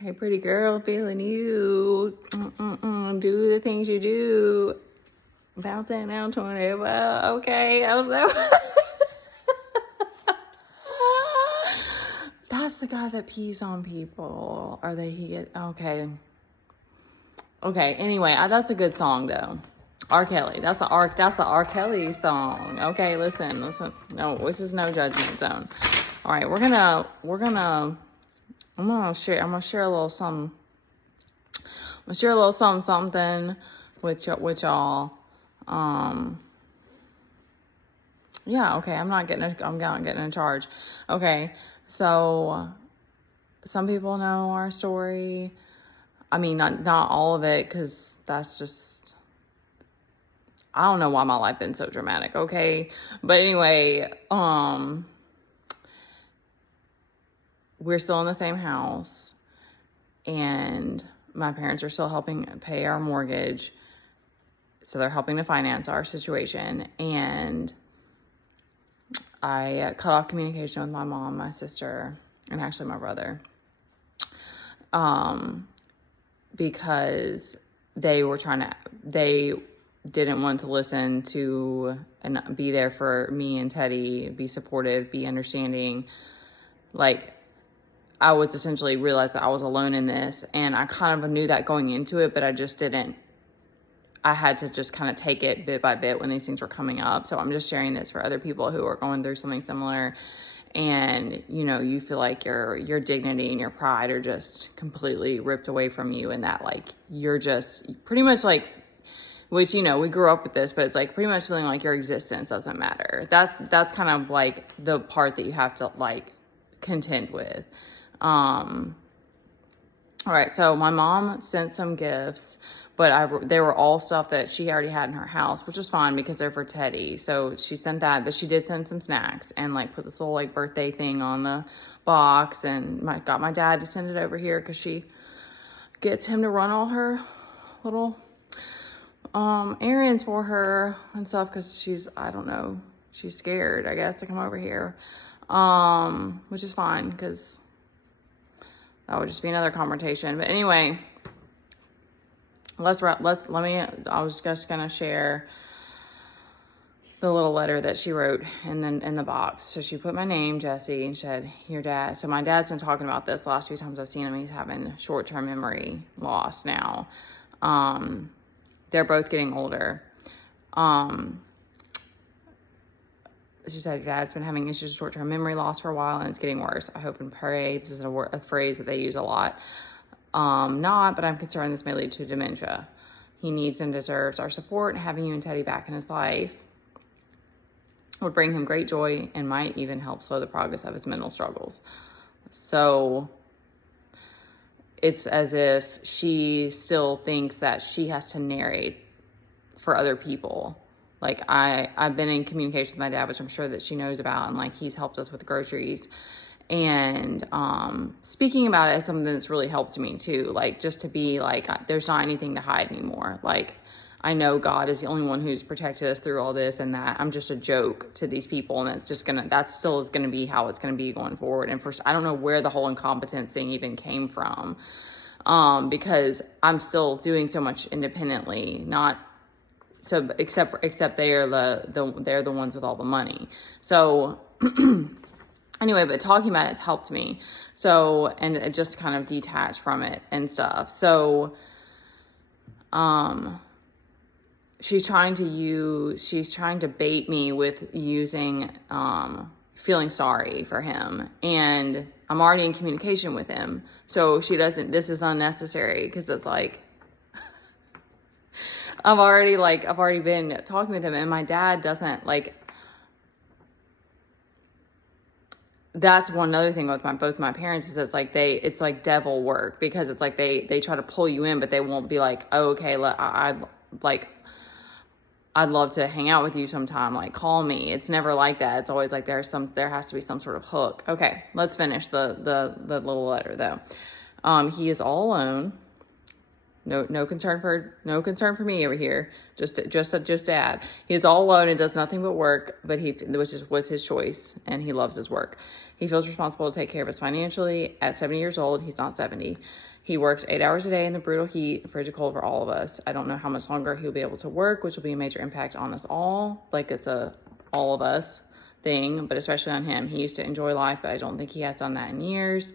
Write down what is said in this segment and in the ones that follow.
Hey, pretty girl, feeling you. Do the things you do. Bouncing out 20. Well, okay. I don't know. That's the guy that pees on people. Or he get okay. Okay. Anyway, that's a good song though. R. Kelly. That's the R. Kelly song. Okay, listen. No, this is no judgment zone. All right, I'm gonna share a little something. I'm gonna share a little something with y'all. Yeah, okay. I'm not getting in charge. Okay, so some people know our story. I mean, not all of it, because that's just, I don't know why my life been so dramatic. Okay, but anyway, we're still in the same house, and my parents are still helping pay our mortgage. So they're helping to finance our situation. And I cut off communication with my mom, my sister, and actually my brother. Because they didn't want to listen to and be there for me and Teddy, be supportive, be understanding. Like, I was essentially realized that I was alone in this, and I kind of knew that going into it, but I just didn't. I had to just kind of take it bit by bit when these things were coming up. So I'm just sharing this for other people who are going through something similar, and you feel like your dignity and your pride are just completely ripped away from you, and that like you're just pretty much like, which we grew up with this, but it's like pretty much feeling like your existence doesn't matter. That's kind of like the part that you have to like contend with. All right, so my mom sent some gifts, but they were all stuff that she already had in her house, which was fine because they're for Teddy. So she sent that, but she did send some snacks and like put this little like birthday thing on the box, and got my dad to send it over here because she gets him to run all her little errands for her and stuff, because she's scared, I guess, to come over here, which is fine because that would just be another confrontation. But anyway, I was just gonna share the little letter that she wrote in the box. So she put my name, Jesse, and said, "Your dad." So my dad's been talking about this the last few times I've seen him. He's having short-term memory loss now. They're both getting older. She said, "Your dad's been having issues with short-term memory loss for a while, and it's getting worse. I hope and pray." This is a phrase that they use a lot. But I'm concerned this may lead to dementia. He needs and deserves our support. Having you and Teddy back in his life would bring him great joy and might even help slow the progress of his mental struggles. So it's as if she still thinks that she has to narrate for other people. Like, I've been in communication with my dad, which I'm sure that she knows about, and like he's helped us with groceries. And speaking about it is something that's really helped me too. Like, just to be like, there's not anything to hide anymore. Like, I know God is the only one who's protected us through all this, and that I'm just a joke to these people, and that still is gonna be how it's gonna be going forward. And first, I don't know where the whole incompetence thing even came from, because I'm still doing so much independently. Except they are they're the ones with all the money. So anyway, but talking about it has helped me. So, and it just kind of detached from it and stuff. So, she's trying to bait me with using, feeling sorry for him. And I'm already in communication with him. So this is unnecessary, because it's like, I've already been talking with him, and my dad doesn't like. That's one other thing with both my parents, is it's like devil work, because it's like they try to pull you in, but they won't be like, "Oh, okay, I'd love to hang out with you sometime, like call me." It's never like that. It's always like there has to be some sort of hook. Okay, let's finish the little letter though. He is all alone. No concern for me over here. Just dad. He's all alone and does nothing but work, which was his choice, and he loves his work. He feels responsible to take care of us financially. At 70 years old, he's not 70. He works 8 hours a day in the brutal heat, frigid cold for all of us. I don't know how much longer he'll be able to work, which will be a major impact on us all. Like, it's a all of us thing, but especially on him. He used to enjoy life, but I don't think he has done that in years.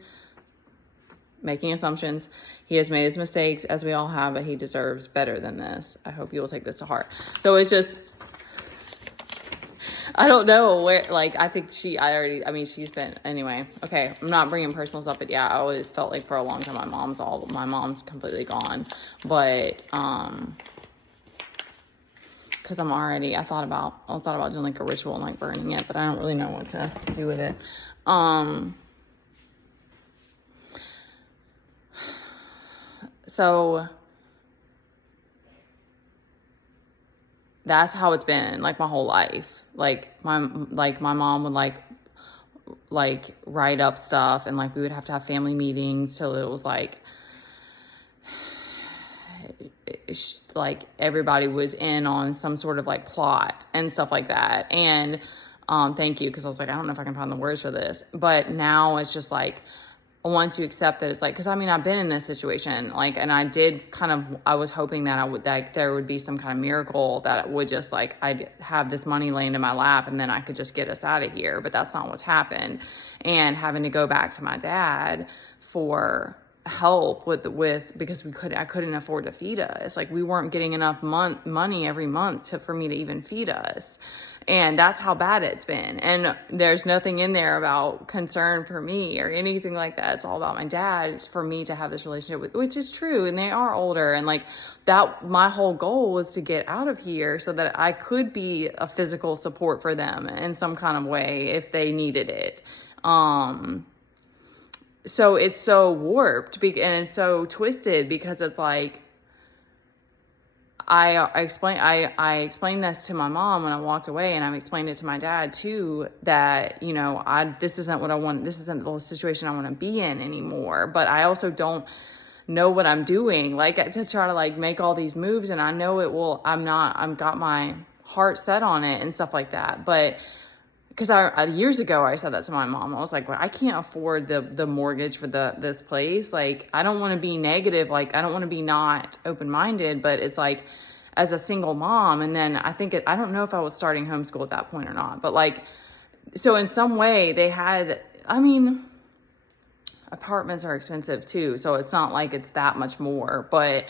Making assumptions. He has made his mistakes, as we all have, but he deserves better than this. I hope you will take this to heart. So it's just, I don't know where, like, I think she's been, anyway. Okay, I'm not bringing personals up, but yeah, I always felt like for a long time my mom's completely gone. But, because I thought about doing like a ritual and like burning it, but I don't really know what to do with it. So that's how it's been like my whole life. Like my mom would like write up stuff, and like we would have to have family meetings till it was like everybody was in on some sort of like plot and stuff like that. And thank you, because I was like, I don't know if I can find the words for this. But now it's just like, once you accept that, it's like, because I mean, I've been in this situation, like, and I was hoping that there would be some kind of miracle that would just like, I'd have this money laying in my lap and then I could just get us out of here. But that's not what's happened. And having to go back to my dad for help because I couldn't afford to feed us. Like, we weren't getting enough money every month for me to even feed us. And that's how bad it's been. And there's nothing in there about concern for me or anything like that. It's all about my dad. It's for me to have this relationship with, which is true. And they are older. And like that, my whole goal was to get out of here so that I could be a physical support for them in some kind of way if they needed it. So it's so warped and it's so twisted, because it's like, I explained this to my mom when I walked away, and I've explained it to my dad too, that, you know, this isn't what I want. This isn't the situation I want to be in anymore. But I also don't know what I'm doing, like, to try to like make all these moves. And I know it will, I've got my heart set on it and stuff like that. But because years ago, I said that to my mom. I was like, well, I can't afford the mortgage for this place. Like, I don't want to be negative. Like, I don't want to be not open-minded, but it's like, as a single mom. And then I don't know if I was starting homeschool at that point or not, but like, so in some way apartments are expensive too. So it's not like it's that much more, but,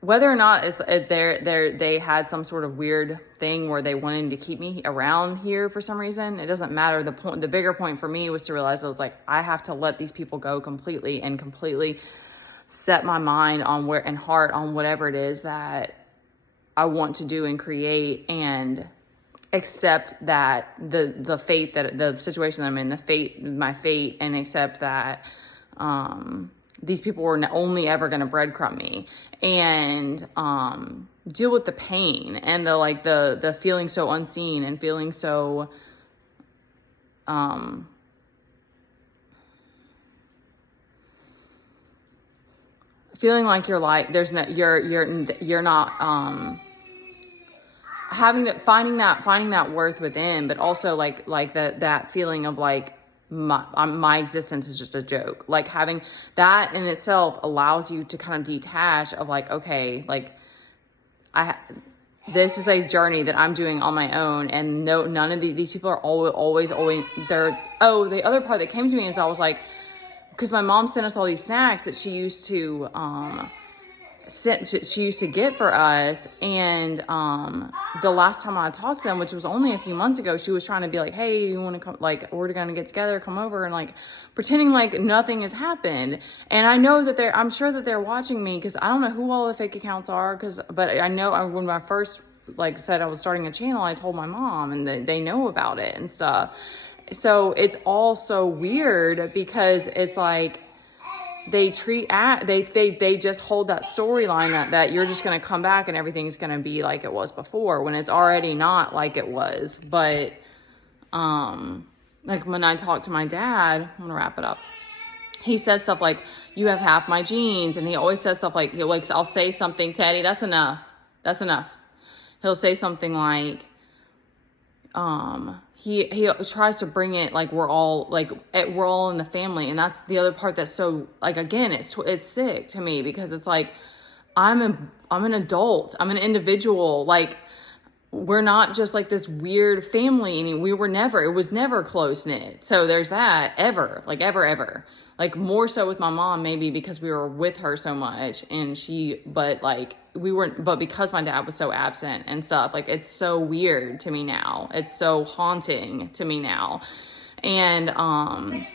whether or not they had some sort of weird thing where they wanted to keep me around here for some reason, it doesn't matter. The bigger point for me was to realize I was like, I have to let these people go completely set my mind on heart on whatever it is that I want to do and create, and accept that the fate, that the situation that I'm in, my fate, and accept that, these people were only ever going to breadcrumb me, and deal with the pain and the feeling so unseen and feeling so feeling like you're like you're not finding that worth within, but also like that feeling of like, my existence is just a joke. Like, having that in itself allows you to kind of detach of like, okay, like this is a journey that I'm doing on my own, and none of these people are always there. Oh, the other part that came to me is I was like, because my mom sent us all these snacks that she used to get for us, and the last time I talked to them, which was only a few months ago, she was trying to be like, hey, you want to come, like, we're gonna get together, come over, and like pretending like nothing has happened. And I know that I'm sure that they're watching me, because I don't know who all the fake accounts are, but I know when I first like said I was starting a channel, I told my mom, and they know about it and stuff. So it's all so weird, because it's like, they just hold that storyline that you're just going to come back and everything's going to be like it was before, when it's already not like it was. But, like when I talk to my dad, I'm going to wrap it up. He says stuff like, you have half my genes. And he always says stuff like, I'll say something, Teddy, that's enough. he'll say something like, he tries to bring it like we're all in the family. And that's the other part that's so, like, again, it's sick to me, because it's like, I'm an adult. I'm an individual. Like, we're not just like this weird family. And it was never close knit. So there's that, ever. Like, more so with my mom, maybe because we were with her so much, but because my dad was so absent and stuff, like, it's so weird to me now. It's so haunting to me now. And,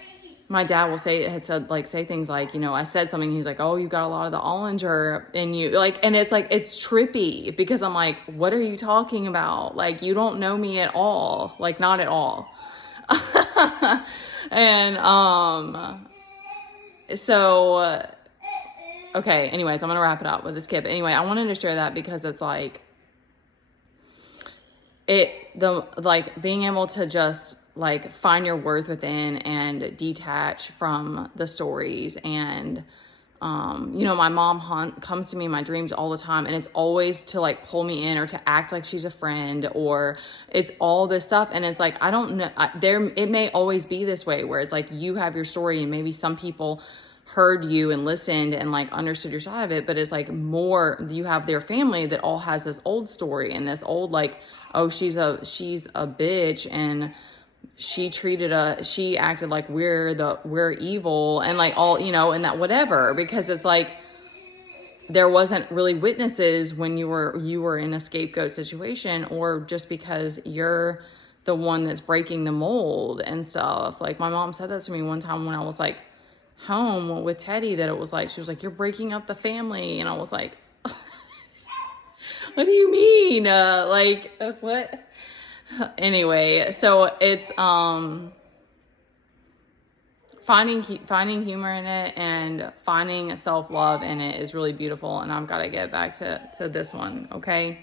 my dad will say things like, I said something, he's like, oh, you got a lot of the Ollinger in you. Like, and it's like, it's trippy, because I'm like, what are you talking about? Like, you don't know me at all. Like, not at all. And, so, okay, anyways, I'm going to wrap it up with this kid. But anyway, I wanted to share that because it's like, being able to just like find your worth within and detach from the stories. And, my mom comes to me in my dreams all the time, and it's always to like pull me in or to act like she's a friend, or it's all this stuff. And it's like, I don't know, it may always be this way, where it's like, you have your story and maybe some people heard you and listened and like understood your side of it, but it's like more, you have their family that all has this old story and this old, like, oh, she's a bitch, and she acted like we're evil, and like all, and that whatever, because it's like, there wasn't really witnesses when you were in a scapegoat situation, or just because you're the one that's breaking the mold and stuff. Like, my mom said that to me one time when I was like home with Teddy, that it was like, she was like, you're breaking up the family. And I was like, what do you mean? What? Anyway, so it's, finding humor in it and finding self-love in it is really beautiful. And I've got to get back to this one. Okay.